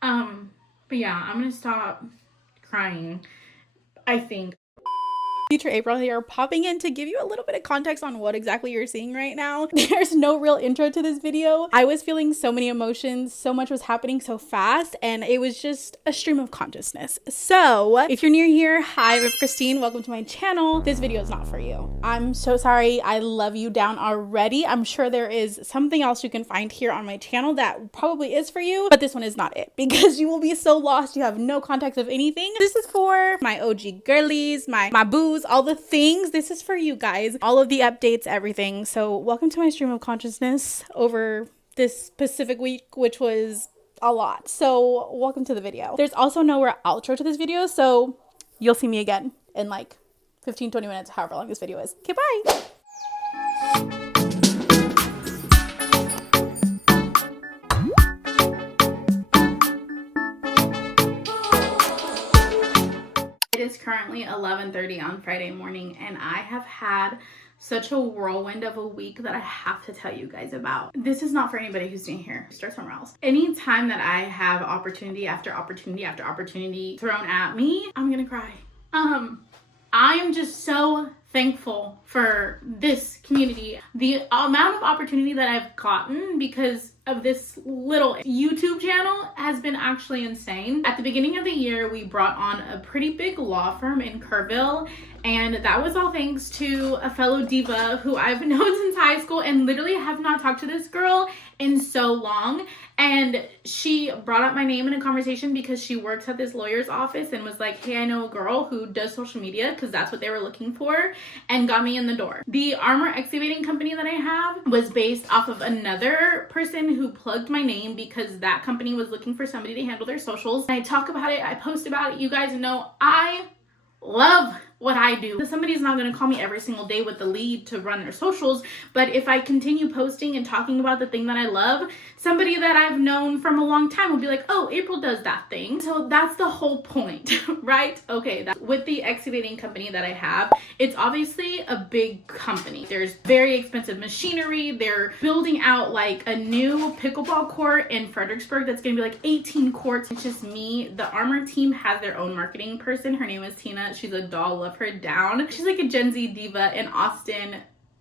But yeah, I'm gonna stop crying, I think. Future April here, popping in to give you a little bit of context on what exactly you're seeing right now. There's no real intro to this video. I was feeling so many emotions, so much was happening so fast, and it was just a stream of consciousness. So if you're new here, hi, I'm Christine, welcome to my channel. This video is not for you. I'm so sorry, I love you down already. I'm sure there is something else you can find here on my channel that probably is for you, but this one is not it, because you will be so lost, you have no context of anything. This is for my OG girlies, my boos, all the things. This is for you guys, all of the updates, everything. So welcome to my stream of consciousness over this specific week, which was a lot. So welcome to the video. There's also no outro to this video, so you'll see me again in like 15-20 minutes, however long this video is. Okay, bye. It is currently 11:30 on Friday morning, and I have had such a whirlwind of a week that I have to tell you guys about. This is not for anybody who's new here. Start somewhere else. Anytime that I have opportunity after opportunity after opportunity thrown at me, I'm gonna cry. I am just so thankful for this community. The amount of opportunity that I've gotten because of this little YouTube channel has been actually insane. At the beginning of the year, we brought on a pretty big law firm in Kerrville, and that was all thanks to a fellow diva who I've known since high school and literally have not talked to this girl in so long. And she brought up my name in a conversation because she works at this lawyer's office and was like, hey, I know a girl who does social media, because that's what they were looking for, and got me in the door. The armor excavating company that I have was based off of another person who plugged my name because that company was looking for somebody to handle their socials. I talk about it, I post about it. You guys know I love what I do. Somebody's not going to call me every single day with the lead to run their socials, but if I continue posting and talking about the thing that I love, somebody that I've known from a long time will be like, oh, April does that thing. So that's the whole point, right? Okay, with the excavating company that I have, it's obviously a big company. There's very expensive machinery. They're building out like a new pickleball court in Fredericksburg that's going to be like 18 courts. It's just me. The armor team has their own marketing person. Her name is Tina. She's a doll. Love her down. She's like a Gen Z diva in Austin.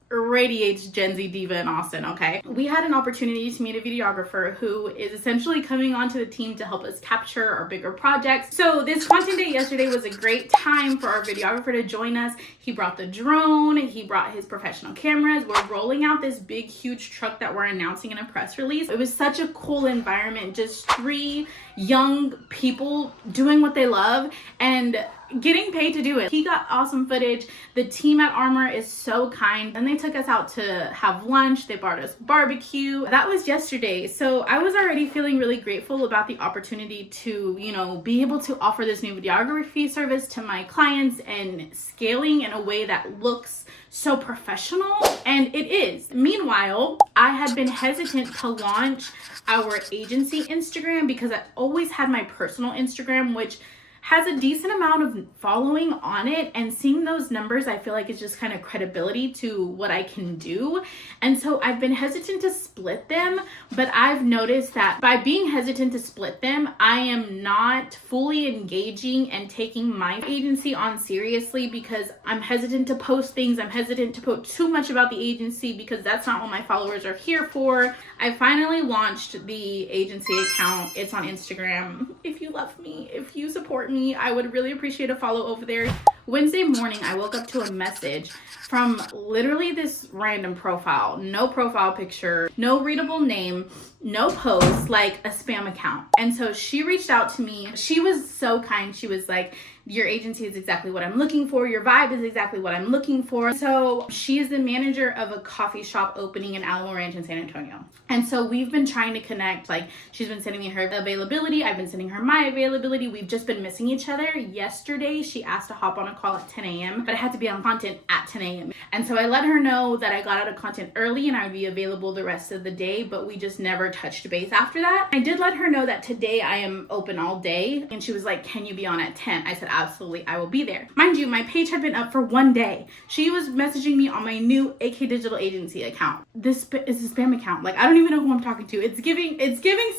Radiates Gen Z diva in Austin. Okay, we had an opportunity to meet a videographer who is essentially coming onto the team to help us capture our bigger projects. So this content day yesterday was a great time for our videographer to join us. He brought the drone, he brought his professional cameras. We're rolling out this big huge truck that we're announcing in a press release. It was such a cool environment, just 3 young people doing what they love and getting paid to do it. He got awesome footage. The team at Armor is so kind, and they took us out to have lunch. They brought us barbecue. That was yesterday. So I was already feeling really grateful about the opportunity to, you know, be able to offer this new videography service to my clients and scaling in a way that looks so professional, and it is. Meanwhile, I had been hesitant to launch our agency Instagram because I always had my personal Instagram, which has a decent amount of following on it, and seeing those numbers, I feel like it's just kind of credibility to what I can do. And so I've been hesitant to split them, but I've noticed that by being hesitant to split them, I am not fully engaging and taking my agency on seriously because I'm hesitant to post things. I'm hesitant to post too much about the agency because that's not what my followers are here for. I finally launched the agency account. It's on Instagram. If you love me, if you support me, I would really appreciate a follow over there. Wednesday morning, I woke up to a message from literally this random profile. No profile picture, no readable name, no post, like a spam account. And so she reached out to me. She was so kind. She was like, your agency is exactly what I'm looking for. Your vibe is exactly what I'm looking for. So she is the manager of a coffee shop opening in Alamo Ranch in San Antonio. And so we've been trying to connect. Like, she's been sending me her availability. I've been sending her my availability. We've just been missing each other. Yesterday, she asked to hop on a call at 10 a.m., but I had to be on content at 10 a.m. And so I let her know that I got out of content early and I would be available the rest of the day, but we just never touched base after that. I did let her know that today I am open all day. And she was like, can you be on at 10? I said, absolutely, I will be there. Mind you, my page had been up for 1 day. She was messaging me on my new AK Digital Agency account. This is a spam account. Like, I don't even know who I'm talking to. It's giving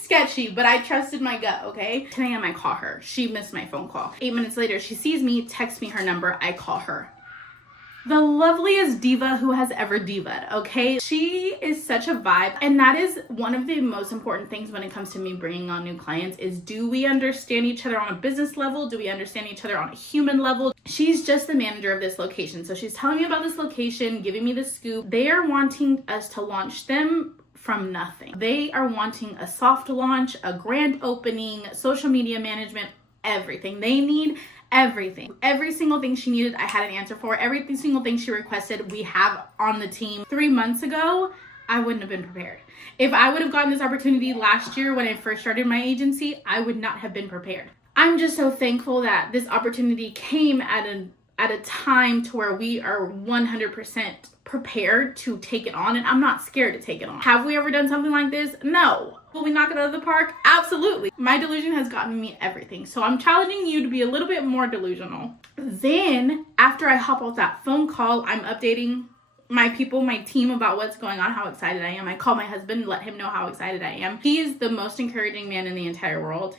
sketchy, but I trusted my gut, okay? 10 a.m. I call her. She missed my phone call. 8 minutes later, she sees me, texts me her number. I call her. The loveliest diva who has ever divaed, okay? She is such a vibe. And that is one of the most important things when it comes to me bringing on new clients is, do we understand each other on a business level? Do we understand each other on a human level? She's just the manager of this location. So she's telling me about this location, giving me the scoop. They are wanting us to launch them from nothing. They are wanting a soft launch, a grand opening, social media management, everything. They need everything. Every single thing she needed, I had an answer for. Every single thing she requested, we have on the team. 3 months ago, I wouldn't have been prepared. If I would have gotten this opportunity last year when I first started my agency, I would not have been prepared. I'm just so thankful that this opportunity came at a time to where we are 100% prepared to take it on, and I'm not scared to take it on. Have we ever done something like this? No. Will we knock it out of the park? Absolutely. My delusion has gotten me everything. So I'm challenging you to be a little bit more delusional. Then after I hop off that phone call, I'm updating my people, my team about what's going on, how excited I am. I call my husband, let him know how excited I am. He is the most encouraging man in the entire world.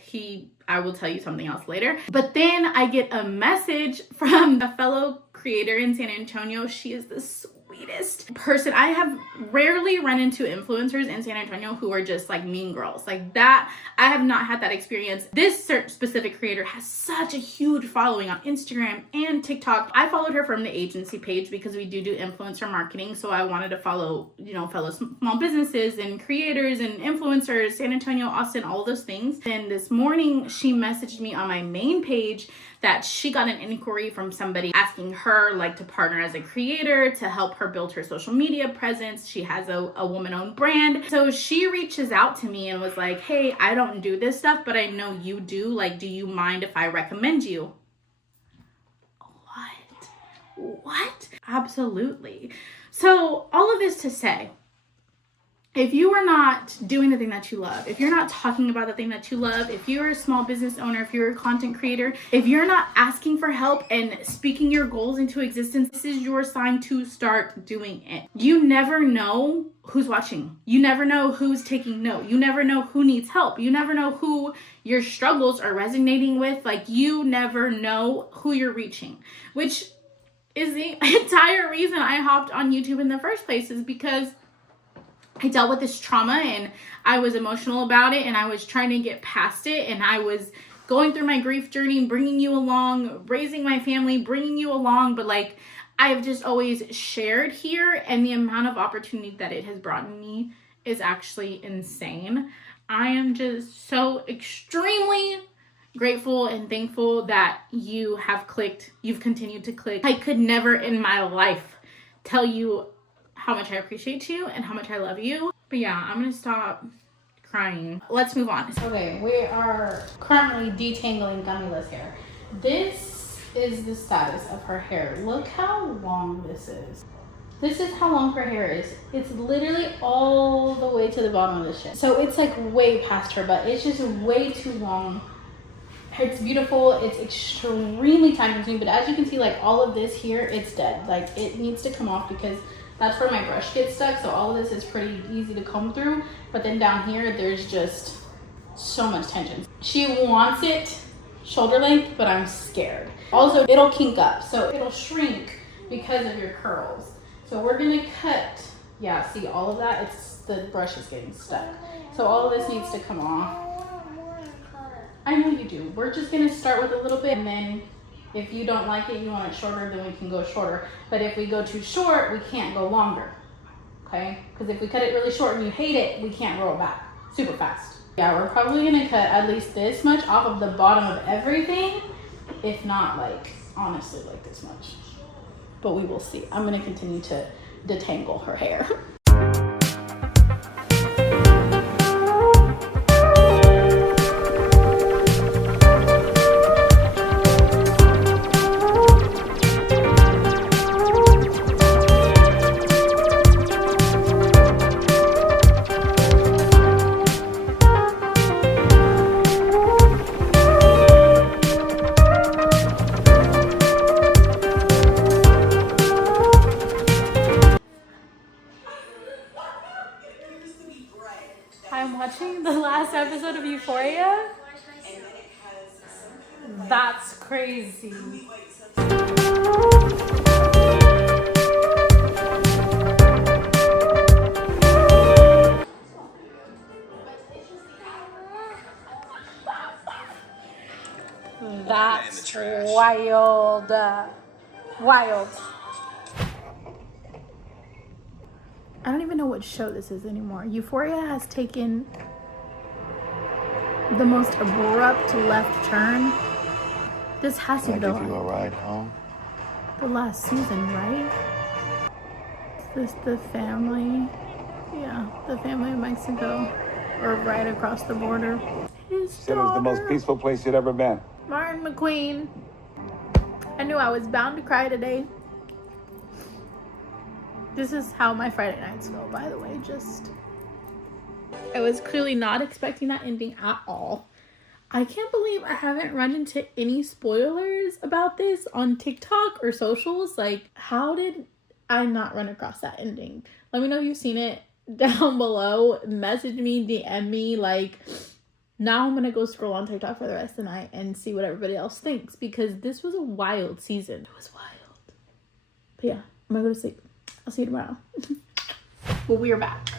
I will tell you something else later. But then I get a message from a fellow creator in San Antonio. She is the sweetest person. I have rarely run into influencers in San Antonio who are just like mean girls like that. I have not had that experience. This specific creator has such a huge following on Instagram and TikTok. I followed her from the agency page because we do influencer marketing. So I wanted to follow, fellow small businesses and creators and influencers, San Antonio, Austin, all those things. And this morning she messaged me on my main page that she got an inquiry from somebody asking her to partner as a creator to help her build her social media presence. She has a woman-owned brand. So she reaches out to me and was like, hey, I don't do this stuff, but I know you do. Do you mind if I recommend you? What? Absolutely. So all of this to say, if you are not doing the thing that you love, if you're not talking about the thing that you love, if you're a small business owner, if you're a content creator, if you're not asking for help and speaking your goals into existence, this is your sign to start doing it. You never know who's watching. You never know who's taking note. You never know who needs help. You never know who your struggles are resonating with. You never know who you're reaching, which is the entire reason I hopped on YouTube in the first place, is because I dealt with this trauma and I was emotional about it and I was trying to get past it, and I was going through my grief journey, bringing you along, raising my family, bringing you along. But I've just always shared here, and the amount of opportunity that it has brought me is actually insane. I am just so extremely grateful and thankful that you have clicked. You've continued to click. I could never in my life tell you how much I appreciate you and how much I love you. But yeah, I'm gonna stop crying. Let's move on. Okay, we are currently detangling Camila's hair. This is the status of her hair. Look how long this is. This is how long her hair is. It's literally all the way to the bottom of the shin. So it's way past her butt. It's just way too long. It's beautiful. It's extremely time consuming, but as you can see, all of this here, it's dead. It needs to come off because that's where my brush gets stuck. So all of this is pretty easy to comb through, but then down here, there's just so much tension. She wants it shoulder length, but I'm scared. Also, it'll kink up, so it'll shrink because of your curls. So we're gonna cut, yeah, see all of that? The brush is getting stuck. So all of this needs to come off. I know you do. We're just gonna start with a little bit, and then if you don't like it, you want it shorter, then we can go shorter. But if we go too short, we can't go longer, okay? Because if we cut it really short and you hate it, we can't roll it back super fast. Yeah, we're probably gonna cut at least this much off of the bottom of everything, if not honestly this much. But we will see. I'm gonna continue to detangle her hair. That's crazy. That's wild. Wild. I don't even know what show this is anymore. Euphoria has taken the most abrupt left turn. This has to be the give you a ride home? The last season, right? Is this the family? Yeah, the family of Mexico, or right across the border. His Said it was the most daughter, peaceful place you'd ever been. Martin McQueen. I knew I was bound to cry today. This is how my Friday nights go, by the way. I was clearly not expecting that ending at all. I can't believe I haven't run into any spoilers about this on TikTok or socials. Like, how did I not run across that ending? Let me know if you've seen it down below. Message me, DM me. Like, now I'm gonna go scroll on TikTok for the rest of the night and see what everybody else thinks, because this was a wild season. It was wild. But yeah, I'm gonna go to sleep. I'll see you tomorrow. Well, we are back.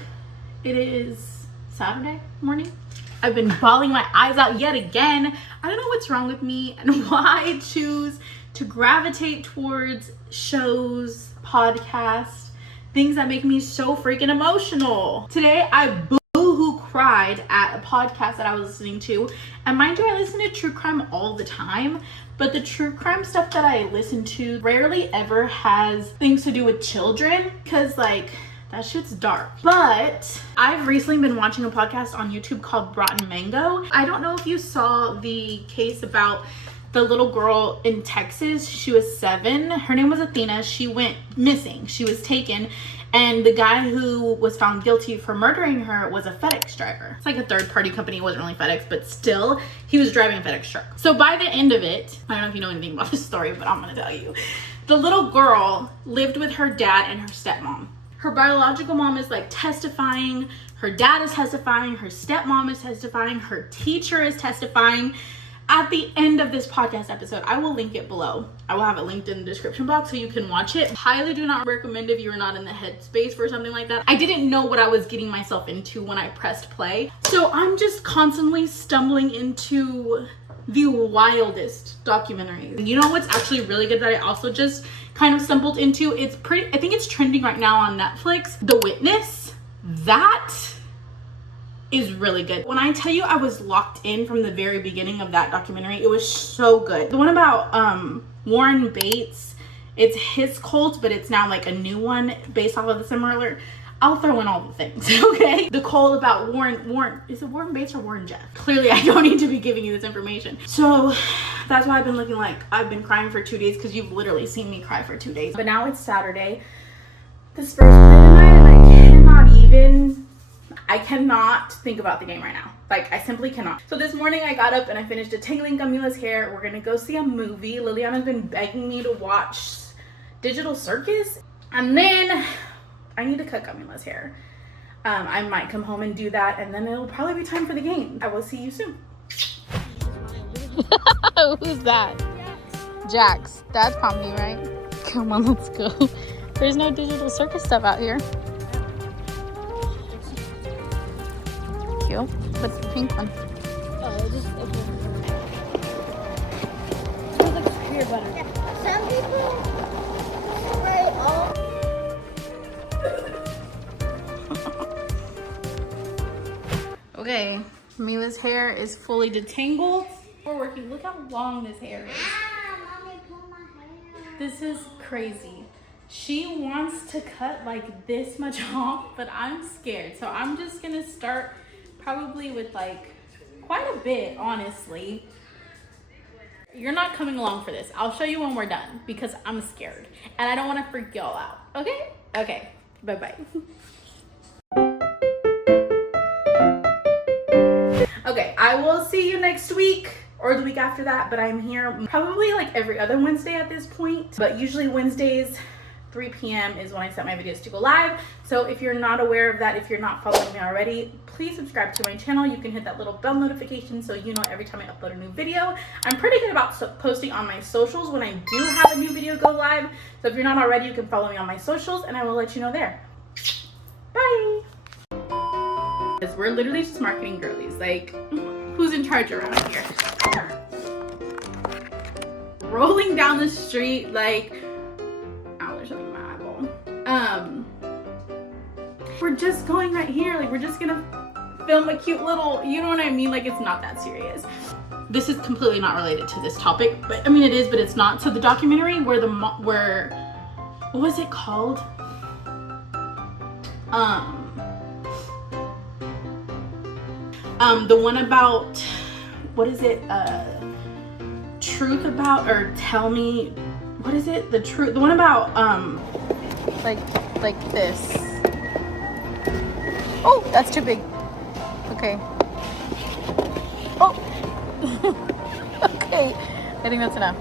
It is Saturday morning. I've been bawling my eyes out yet again. I don't know what's wrong with me and why I choose to gravitate towards shows, podcasts, things that make me so freaking emotional. Today, I boo-hoo cried at a podcast that I was listening to. And mind you, I listen to true crime all the time, but the true crime stuff that I listen to rarely ever has things to do with children, because like, that shit's dark. But I've recently been watching a podcast on YouTube called Rotten Mango. I don't know if you saw the case about the little girl in Texas. She was 7. Her name was Athena. She went missing. She was taken. And the guy who was found guilty for murdering her was a FedEx driver. It's like a third-party company. It wasn't really FedEx, but still, he was driving a FedEx truck. So by the end of it, I don't know if you know anything about this story, but I'm gonna tell you. The little girl lived with her dad and her stepmom. Her biological mom is like testifying. Her dad is testifying. Her stepmom is testifying. Her teacher is testifying. At the end of this podcast episode, I will link it below. I will have it linked in the description box so you can watch it. Highly do not recommend if you are not in the headspace for something like that. I didn't know what I was getting myself into when I pressed play. So I'm just constantly stumbling into the wildest documentaries. You know what's actually really good that I also just kind of stumbled into? I think it's trending right now on Netflix. The Witness. That is really good. When I tell you I was locked in from the very beginning of that documentary, it was so good. The one about Warren Bates, it's his cult, but it's now like a new one based off of the similar. I'll throw in all the things, okay? The cult about Warren, is it Warren Bates or Warren Jeff? Clearly I don't need to be giving you this information. So that's why I've been looking like I've been crying for 2 days, because you've literally seen me cry for 2 days. But now it's Saturday. This first play tonight, and I cannot think about the game right now. Like, I simply cannot. So this morning I got up and I finished detangling Camila's hair. We're gonna go see a movie. Liliana's been begging me to watch Digital Circus. And then I need to cut Camila's hair. I might come home and do that, and then it'll probably be time for the game. I will see you soon. Who's that? Jax. That's Pomni, right? Come on, let's go. There's no Digital Circus stuff out here. Cute. What's the pink one? Just smells like peanut butter. Some people spray all. Okay, Mila's hair is fully detangled. We're working. Look how long this hair is. Mommy, pull my hair. This is crazy. She wants to cut like this much off, but I'm scared. So I'm just gonna start probably with like quite a bit, honestly. You're not coming along for this. I'll show you when we're done, because I'm scared and I don't want to freak y'all out. Okay? Okay. Bye-bye. Okay, I will see you next week or the week after that, but I'm here probably like every other Wednesday at this point. But usually Wednesdays, 3 p.m. is when I set my videos to go live. So if you're not aware of that, if you're not following me already, please subscribe to my channel. You can hit that little bell notification so you know every time I upload a new video. I'm pretty good about posting on my socials when I do have a new video go live. So if you're not already, you can follow me on my socials and I will let you know there. Bye. Because we're literally just marketing girlies. Like, who's in charge around here? Rolling down the street like, ow, there's something in my eyeball. We're just going right here. Like, we're just gonna film a cute little, you know what I mean? Like, it's not that serious. This is completely not related to this topic, but I mean it is, but it's not. So the documentary where what was it called? The one about, what is it? Truth about, or tell me, what is it? The truth, the one about, like this. Oh, that's too big. Okay. Oh. Okay. I think that's enough.